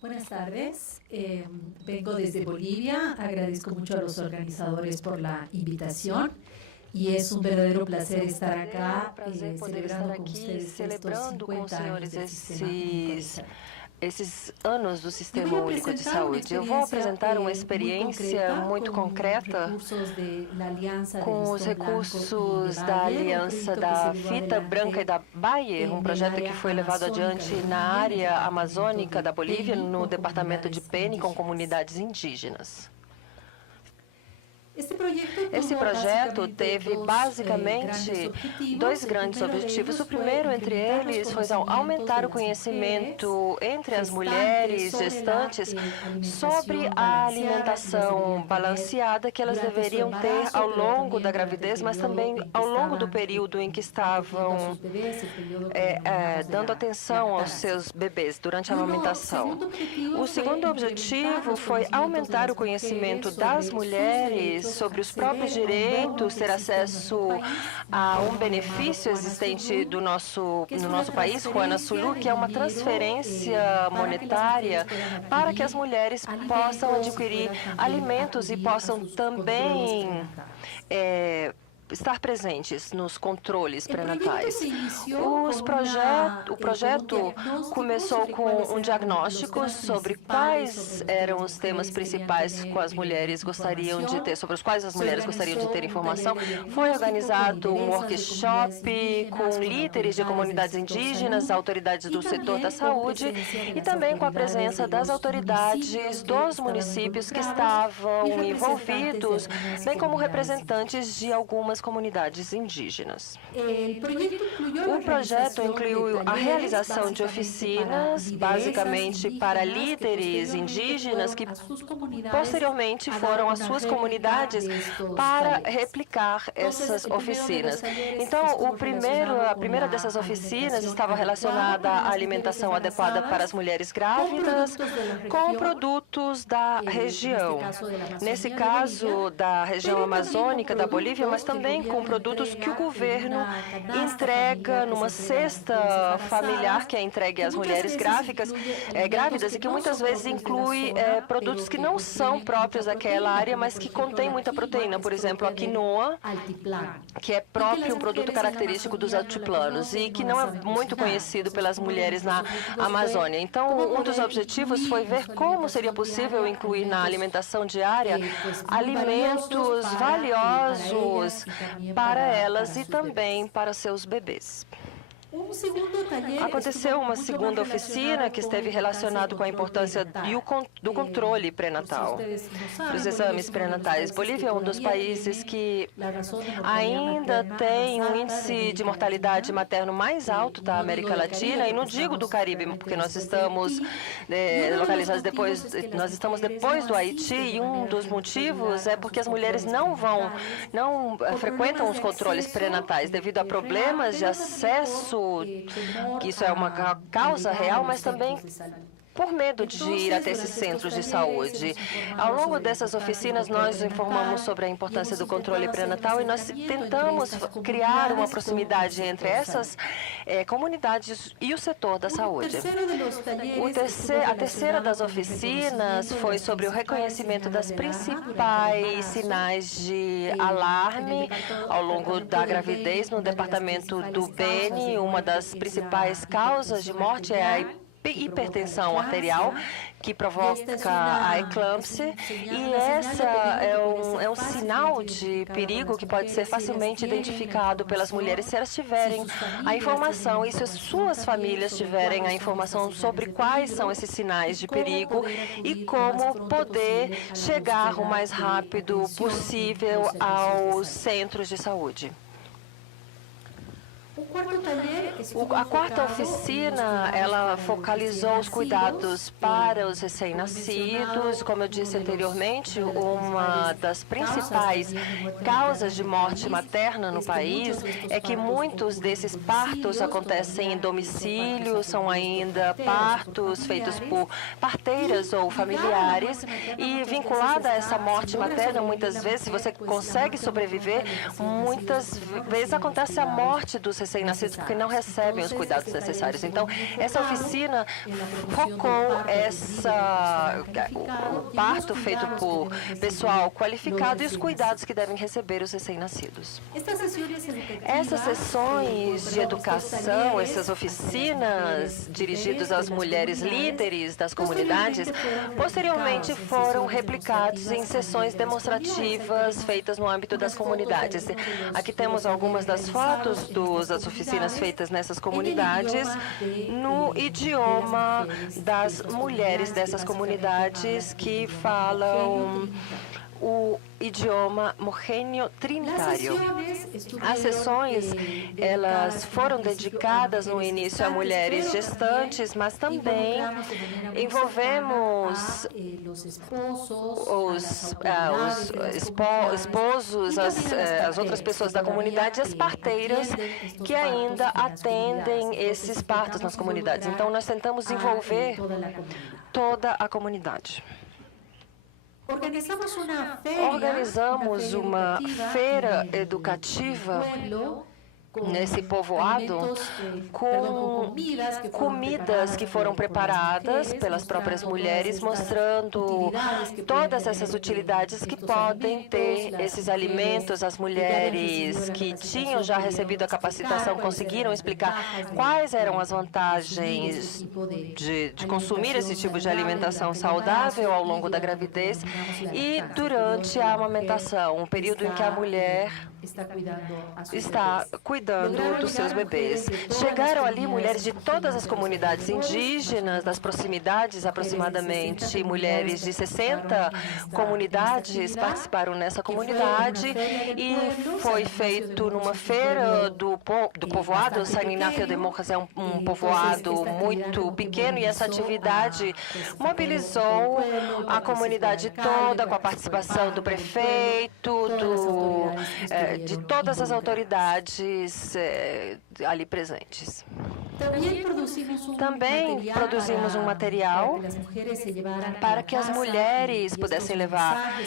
Buenas tardes, vengo desde Bolivia, agradezco mucho a los organizadores por la invitación y es un verdadero placer estar acá celebrando con ustedes estos 50 años del Sistema Único de Salud. Esses anos do Sistema Único de Saúde. Eu vou apresentar uma experiência muito concreta com os recursos da Aliança da Fita Branca e da Bayer, um projeto que foi levado adiante na área amazônica da Bolívia, no departamento de Beni, com comunidades indígenas. Esse projeto teve basicamente dois grandes objetivos. O primeiro entre eles foi aumentar o conhecimento entre as mulheres gestantes sobre a alimentação balanceada que elas deveriam ter ao longo da gravidez, mas também ao longo do período em que estavam dando atenção aos seus bebês durante a amamentação. O segundo objetivo foi aumentar o conhecimento das mulheres sobre os próprios direitos, ter acesso a um benefício existente no nosso país, Juana Sulu, que é uma transferência monetária para que as mulheres possam adquirir alimentos e possam também estar presentes nos controles pré-natais. O projeto começou com um diagnóstico sobre quais eram os temas principais com as mulheres gostariam de ter, sobre os quais as mulheres gostariam de ter informação. Foi organizado um workshop com líderes de comunidades indígenas, autoridades do setor da saúde e também com a presença das autoridades dos municípios que estavam envolvidos, bem como representantes de algumas comunidades indígenas. O projeto incluiu a realização de oficinas, basicamente para líderes indígenas que posteriormente foram às suas comunidades para replicar essas oficinas. Então, a primeira dessas oficinas estava relacionada à alimentação adequada para as mulheres grávidas com produtos da região. Nesse caso, da região amazônica da Bolívia, mas também com produtos que o governo entrega numa cesta familiar que é entregue às mulheres grávidas e que muitas vezes inclui produtos que não são próprios daquela área, mas que contém muita proteína. Por exemplo, a quinoa, que é próprio um produto característico dos altiplanos e que não é muito conhecido pelas mulheres na Amazônia. Então, um dos objetivos foi ver como seria possível incluir na alimentação diária alimentos valiosos para elas e também para seus bebês. Aconteceu uma segunda oficina que esteve relacionada com a importância do controle pré-natal, dos exames pré-natais. Bolívia é um dos países que ainda tem um índice de mortalidade materno mais alto da América Latina, e não digo do Caribe, porque nós estamos localizados depois do Haiti, e um dos motivos é porque as mulheres não frequentam os controles pré-natais devido a problemas de acesso, que isso é uma causa real, mas também por medo de ir até esses centros de saúde. Ao longo dessas oficinas, nós informamos sobre a importância do controle pré-natal e nós tentamos criar uma proximidade entre essas comunidades e o setor da saúde. A terceira das oficinas foi sobre o reconhecimento das principais sinais de alarme ao longo da gravidez no departamento do Beni. Uma das principais causas de morte é a hipertensão arterial, que provoca a eclâmpsia, e essa é um sinal de perigo que pode ser facilmente identificado pelas mulheres se elas tiverem a informação e se as suas famílias tiverem a informação sobre quais são esses sinais de perigo e como poder chegar o mais rápido possível aos centros de saúde. A quarta oficina, ela focalizou os cuidados para os recém-nascidos. Como eu disse anteriormente, uma das principais causas de morte materna no país é que muitos desses partos acontecem em domicílio, são ainda partos feitos por parteiras ou familiares, e vinculada a essa morte materna, muitas vezes, se você consegue sobreviver, muitas vezes acontece a morte dos recém-nascidos recém-nascidos porque não recebem os cuidados necessários. Então, essa oficina focou o parto feito por pessoal qualificado e os cuidados que devem receber os recém-nascidos. Essas sessões de educação, essas oficinas dirigidas às mulheres líderes das comunidades, posteriormente foram replicados em sessões demonstrativas feitas no âmbito das comunidades. Aqui temos algumas das fotos das oficinas feitas nessas comunidades no idioma das mulheres dessas comunidades que falam o idioma morrênio trinitário. As sessões, elas foram dedicadas no início a mulheres gestantes, mas também envolvemos os esposos, as outras pessoas da comunidade, as parteiras que ainda atendem esses partos nas comunidades. Então, nós tentamos envolver toda a comunidade. Organizamos uma feira educativa nesse povoado com comidas que foram preparadas pelas próprias mulheres, mostrando todas essas utilidades que podem ter esses alimentos. As mulheres que tinham já recebido a capacitação conseguiram explicar quais eram as vantagens de consumir esse tipo de alimentação saudável ao longo da gravidez e durante a amamentação, um período em que a mulher está cuidando dos seus bebês. Chegaram ali mulheres de todas as comunidades indígenas, das proximidades, aproximadamente mulheres de 60 comunidades participaram nessa comunidade e foi feito numa feira do povoado. San Ignacio de Mojas é um povoado muito pequeno e essa atividade mobilizou a comunidade toda com a participação do prefeito, de todas as autoridades ali presentes. Também produzimos um material para que as mulheres pudessem levar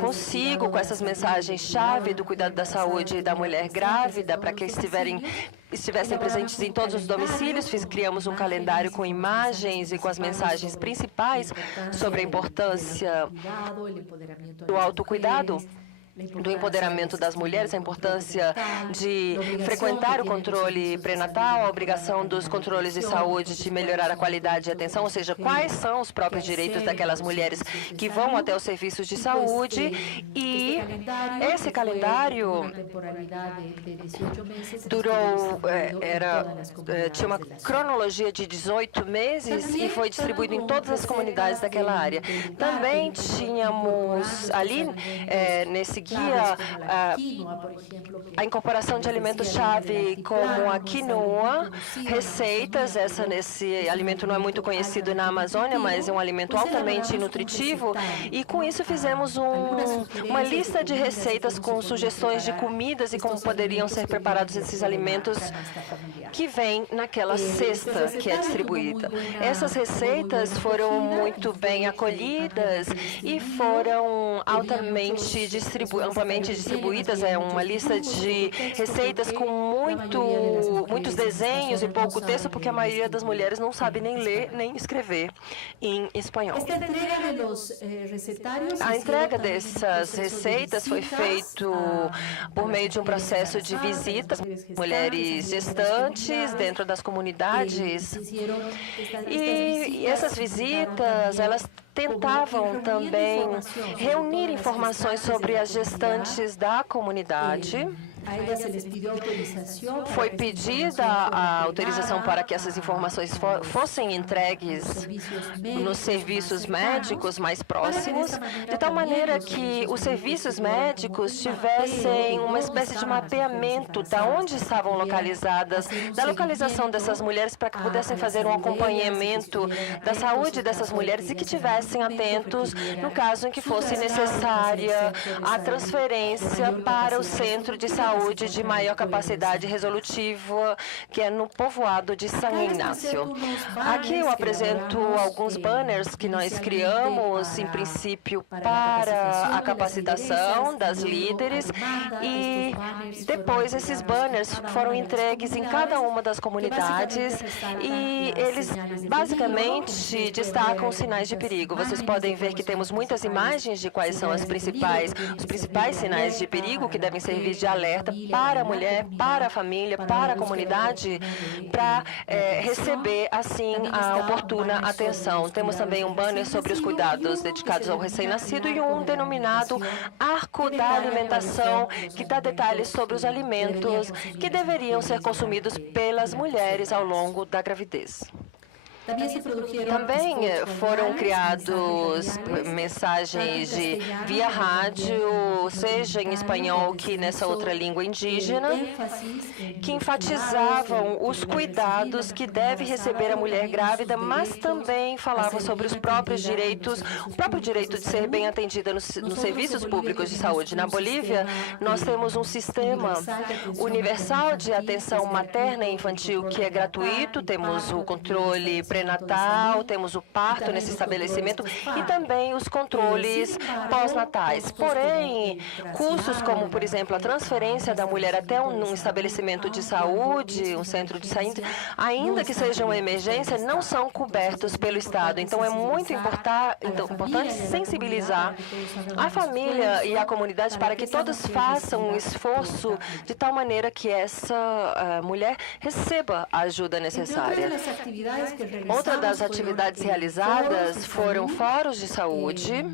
consigo com essas mensagens-chave do cuidado da saúde da mulher grávida, para que estivessem presentes em todos os domicílios. Criamos um calendário com imagens e com as mensagens principais sobre a importância do autocuidado, do empoderamento das mulheres, a importância de frequentar o controle pré-natal, a obrigação dos controles de saúde de melhorar a qualidade e atenção, ou seja, quais são os próprios direitos daquelas mulheres que vão até os serviços de saúde. E esse calendário tinha uma cronologia de 18 meses e foi distribuído em todas as comunidades daquela área. Também tínhamos ali, nesse guia, a incorporação de alimentos-chave como a quinoa, receitas. Esse alimento não é muito conhecido na Amazônia, mas é um alimento altamente nutritivo. E com isso fizemos uma lista de receitas com sugestões de comidas e como poderiam ser preparados esses alimentos que vêm naquela cesta que é distribuída. Essas receitas foram muito bem acolhidas e foram amplamente distribuídas. É uma lista de receitas com muitos desenhos e pouco texto, porque a maioria das mulheres não sabe nem ler nem escrever em espanhol. A entrega dessas receitas foi feita por meio de um processo de visitas, mulheres gestantes dentro das comunidades. E essas visitas, elas tentavam também reunir informações sobre as gestantes da comunidade. Foi pedida a autorização para que essas informações fossem entregues nos serviços médicos mais próximos, de tal maneira que os serviços médicos tivessem uma espécie de mapeamento de onde estavam localizadas, da localização dessas mulheres, para que pudessem fazer um acompanhamento da saúde dessas mulheres e que tivessem atentos no caso em que fosse necessária a transferência para o centro de saúde saúde de maior capacidade resolutiva, que é no povoado de São Inácio. Aqui eu apresento alguns banners que nós criamos, em princípio, para a capacitação das líderes, e depois esses banners foram entregues em cada uma das comunidades e eles basicamente destacam os sinais de perigo. Vocês podem ver que temos muitas imagens de quais são os principais sinais de perigo que devem servir de alerta para a mulher, para a família, para a comunidade, para receber, assim, a oportuna atenção. Temos também um banner sobre os cuidados dedicados ao recém-nascido e um denominado Arco da Alimentação, que dá detalhes sobre os alimentos que deveriam ser consumidos pelas mulheres ao longo da gravidez. Também foram criados mensagens via rádio, seja em espanhol que nessa outra língua indígena, que enfatizavam os cuidados que deve receber a mulher grávida, mas também falavam sobre os próprios direitos, o próprio direito de ser bem atendida nos serviços públicos de saúde. Na Bolívia, nós temos um sistema universal de atenção materna e infantil que é gratuito, temos o controle pré-natal, temos o parto nesse estabelecimento e também os controles pós-natais. Porém, custos como, por exemplo, a transferência da mulher até um estabelecimento de saúde, um centro de saúde, ainda que seja uma emergência, não são cobertos pelo Estado. Então, é muito importante sensibilizar a família e a comunidade para que todos façam um esforço de tal maneira que essa mulher receba a ajuda necessária. Outra das atividades realizadas foram fóruns de saúde.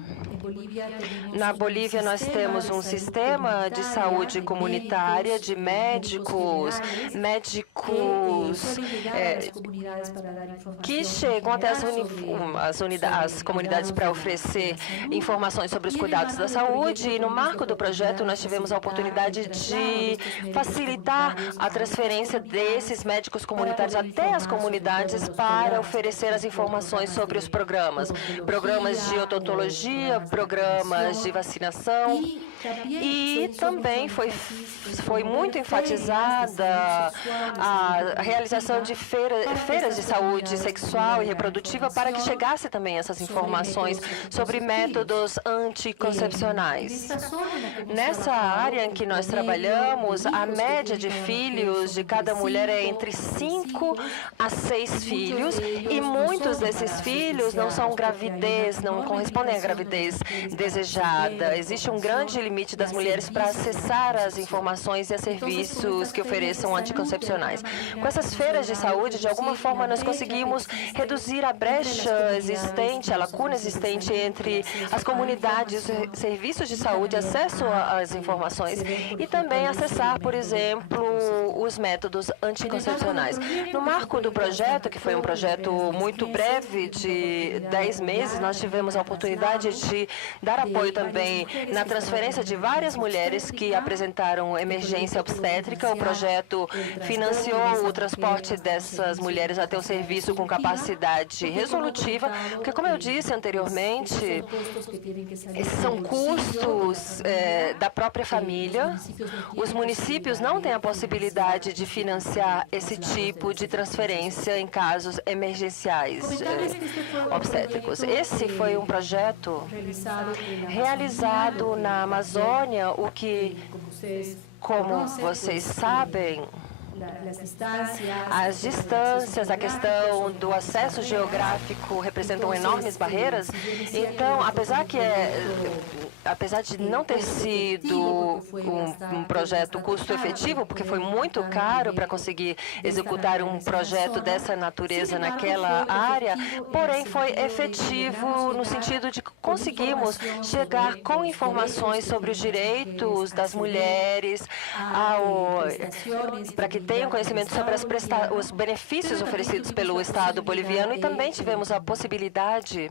Na Bolívia, nós temos um sistema de saúde comunitária de médicos que chegam até as comunidades para oferecer informações sobre os cuidados da saúde. E no marco do projeto, nós tivemos a oportunidade de facilitar a transferência desses médicos comunitários até as comunidades para oferecer as informações sobre os programas de odontologia, programas de vacinação, e também foi muito enfatizada a realização de feiras de saúde sexual e reprodutiva para que chegasse também essas informações sobre métodos anticoncepcionais. Nessa área em que nós trabalhamos, a média de filhos de cada mulher é entre 5 a 6 filhos, e muitos desses filhos não correspondem à gravidez desejada. Existe um grande limite das mulheres para acessar as informações e serviços que ofereçam anticoncepcionais. Com essas feiras de saúde, de alguma forma, nós conseguimos reduzir a brecha existente, a lacuna existente entre as comunidades, serviços de saúde, acesso às informações e também acessar, por exemplo, os métodos anticoncepcionais. No marco do projeto, que foi um projeto muito breve, de 10 meses, nós tivemos a oportunidade de dar apoio também na transferência de várias mulheres que apresentaram emergência obstétrica. O projeto financiou o transporte dessas mulheres até o serviço com capacidade resolutiva, porque, como eu disse anteriormente, esses são custos da própria família. Os municípios não têm a possibilidade de financiar esse tipo de transferência em casos emergenciais obstétricos. Esse foi um projeto realizado na Amazônia, o que, como vocês sabem, as distâncias, a questão do acesso geográfico representam enormes barreiras. Então, apesar de não ter sido um projeto custo-efetivo, porque foi muito caro para conseguir executar um projeto dessa natureza naquela área, porém foi efetivo no sentido de que conseguimos chegar com informações sobre os direitos das mulheres, para que tenham conhecimento sobre os benefícios oferecidos pelo Estado boliviano, e também tivemos a possibilidade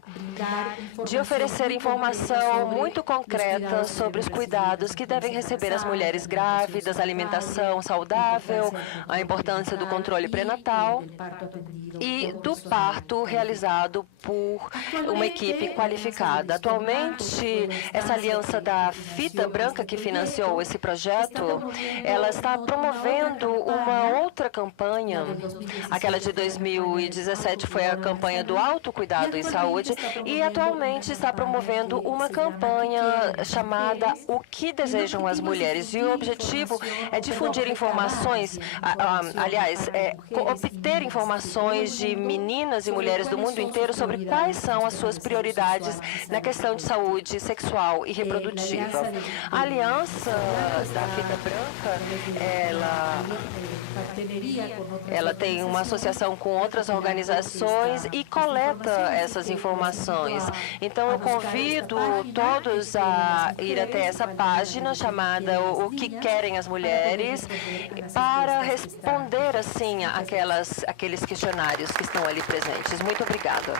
de oferecer informação muito concreta sobre os cuidados que devem receber as mulheres grávidas, alimentação saudável, a importância do controle pré-natal e do parto realizado por uma equipe qualificada. Atualmente, essa aliança da Fita Branca que financiou esse projeto, ela está promovendo uma outra campanha. Aquela de 2017 foi a campanha do autocuidado em saúde, e atualmente está promovendo uma campanha chamada O que Desejam as Mulheres. E o objetivo é difundir informações, obter informações de meninas e mulheres do mundo inteiro sobre quais são as suas prioridades na questão de saúde sexual e reprodutiva. A Aliança da Fita Branca, ela tem uma associação com outras organizações e coleta essas informações. Então, eu convido todos a ir até essa página chamada O que Querem as Mulheres para responder, assim, aqueles questionários que estão ali presentes. Muito obrigada.